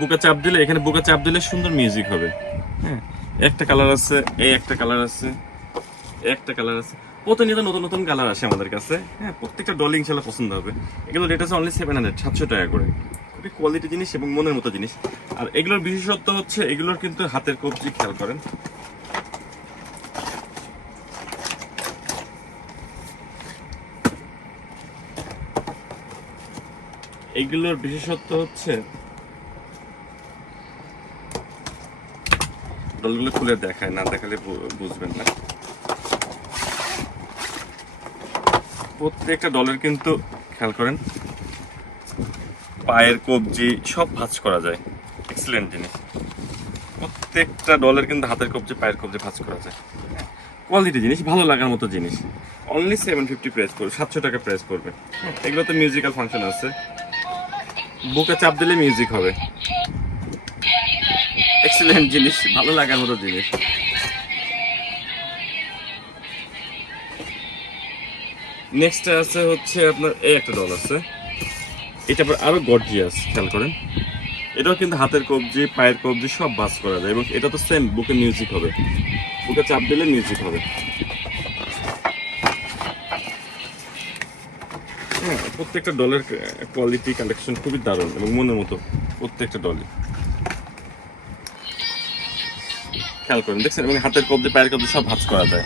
বুকে চাপ দিলে, এখানে বুকে চাপ দিলে সুন্দর মিউজিক হবে। হ্যাঁ একটা কালার আছে, এই একটা কালার আছে, একটা কালার আছে। প্রতিনিয়ত নতুন নতুন কালার আসে আমাদের কাছে। হ্যাঁ প্রত্যেকটা ডলিং ইনশাল্লাহ পছন্দ হবে। এগুলো রেট আছে অনলি সেভেন হান্ড্রেড সাতশো টাকা করে। খুবই কোয়ালিটি জিনিস এবং মনের মতো জিনিস। আর এগুলোর বিশেষত্ব হচ্ছে, এগুলোর কিন্তু হাতের কবজি খেয়াল করেন। এগুলোর বিশেষত্ব হচ্ছে ডলগুলো খুলে দেখায়, না দেখালে বুঝবেন না। প্রত্যেকটা ডলের কিন্তু, খেয়াল করেন, পায়ের কবজি, সব ভাঁজ করা যায়। এক্সিলেন্ট জিনিস। প্রত্যেকটা ডলের কিন্তু হাতের কবজি, পায়ের কবজি ভাঁজ করা যায়। কোয়ালিটি জিনিস, ভালো লাগার মতো জিনিস। অনলি সেভেন ফিফটি প্রাইস করবে সাতশো টাকা প্রাইস করবে এগুলো তো মিউজিক্যাল ফাংশন আছে। বুকে চাপ দিলে মিউজিক হবে। এক্সিলেন্ট জিনিস। ভালো লাগার মতো জিনিস। নেক্সট আছে হচ্ছে আপনার এই একটা ডল আছে। এটা আবার আরও গর্জিয়াস খেয়াল করেন। এটাও কিন্তু হাতের কবজি, পায়ের কবজি সব বাস করা যায় এবং এটা তো সেম বুকে মিউজিক হবে। বুকে চাপ দিলে মিউজিক হবে। হ্যাঁ প্রত্যেকটা ডলের কোয়ালিটি কালেকশন খুবই দারুণ এবং মনের মতো প্রত্যেকটা ডলই খেয়াল করেন, দেখছেন? এবং হাতের কবজি, পায়ের কবজি সব ভাজ করা যায়।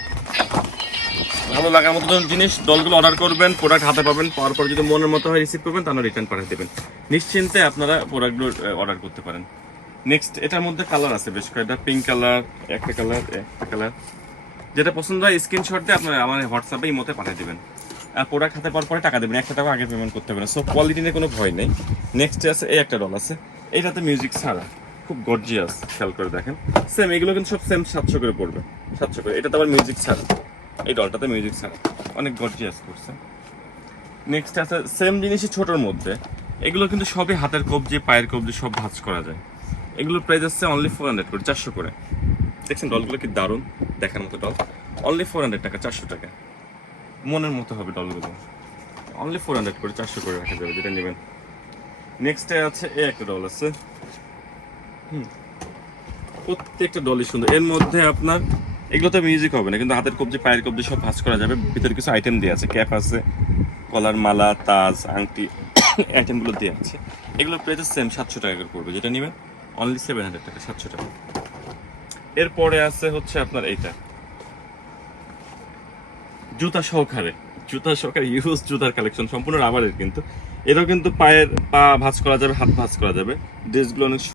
ভালো লাগার মতো জিনিস, দলগুলো অর্ডার করবেন প্রোডাক্ট হাতে পাবেন, পাওয়ার পর যদি মনের মতো হয় রিসিভ করবেন, তাহলে রিটার্ন পাঠিয়ে দেবেন। নিশ্চিন্তে আপনারা প্রোডাক্টগুলো অর্ডার করতে পারেন। নেক্সট এটার মধ্যে কালার আছে বেশ কয়েকটা। পিঙ্ক কালার একটা কালার একটা কালার যেটা পছন্দ হয় স্ক্রিনশট দিয়ে আপনারা আমার হোয়াটসঅ্যাপে ইমোতে পাঠিয়ে দেবেন। আর প্রোডাক্ট হাতে পাওয়ার পরে টাকা দেবেন একটা টাকা আগে পেমেন্ট করতে হবে না। সো কোয়ালিটি নিয়ে কোনো ভয় নেই। নেক্সট আছে, এই একটা ডল আছে। এইটাতে মিউজিক ছাড়া। খুব গর্জিয়াস খেয়াল করে দেখেন। সেম এগুলো কিন্তু সব সেম সাতশো করে পড়বে। সাতশো করে। এটাতে আবার মিউজিক ছাড়া। এই ডলটাতে মিউজিক ছাড়া। অনেক গর্জিয়াস করছে। নেক্সট আছে সেম জিনিসই ছোটোর মধ্যে। এগুলো কিন্তু সবই হাতের কবজি, পায়ের কবজি, সব ভাঁজ করা যায়। এগুলোর প্রাইস আছে অনলি ফোর হান্ড্রেড করে, চারশো করে। দেখছেন ডলগুলো কি দারুণ? দেখার মতো ডল অনলি ফোর হান্ড্রেড টাকা, চারশো টাকা। মনের মতো হবে ডলগুলো অনলি ফোর হান্ড্রেড করে, চারশো করে রাখা যাবে, যেটা নেবেন। নেক্সটে আছে, এ একটা ডল আছে। প্রত্যেকটা ডলই সুন্দর। এর মধ্যে আপনার এগুলোতে মিউজিক হবে না, কিন্তু হাতের কবজি, পায়ের কবজি সব ভাঁজ করা যাবে। ভিতরে কিছু আইটেম দিয়ে আছে ক্যাপ আছে, কলার মালা, তাজ, আংটি আইটেমগুলো দিয়ে আছে। এগুলো প্রাইস সেম সাতশো টাকা করে পড়বে। যেটা নেবেন অনলি সেভেন হান্ড্রেড টাকা, সাতশো টাকা। এরপরে আছে হচ্ছে আপনার এইটা। জুতা সহকারে। জুতা সহকারে ইউজ জুতার কালেকশন সম্পূর্ণ রাবারের কিন্তু। এটাও কিন্তু পায়ের পা ভাঁজ করা যাবে, হাত ভাঁজ করা যাবে। ড্রেসগুলো অনেক